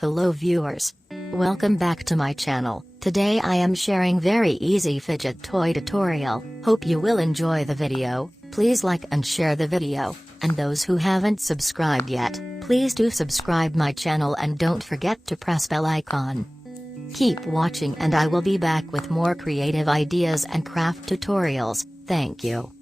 Hello viewers. Welcome back to my channel. Today I am sharing very easy fidget toy tutorial. Hope you will enjoy the video. Please like and share the video, and those who haven't subscribed yet, please do subscribe my channel and don't forget to press bell icon. Keep watching and I will be back with more creative ideas and craft tutorials. Thank you.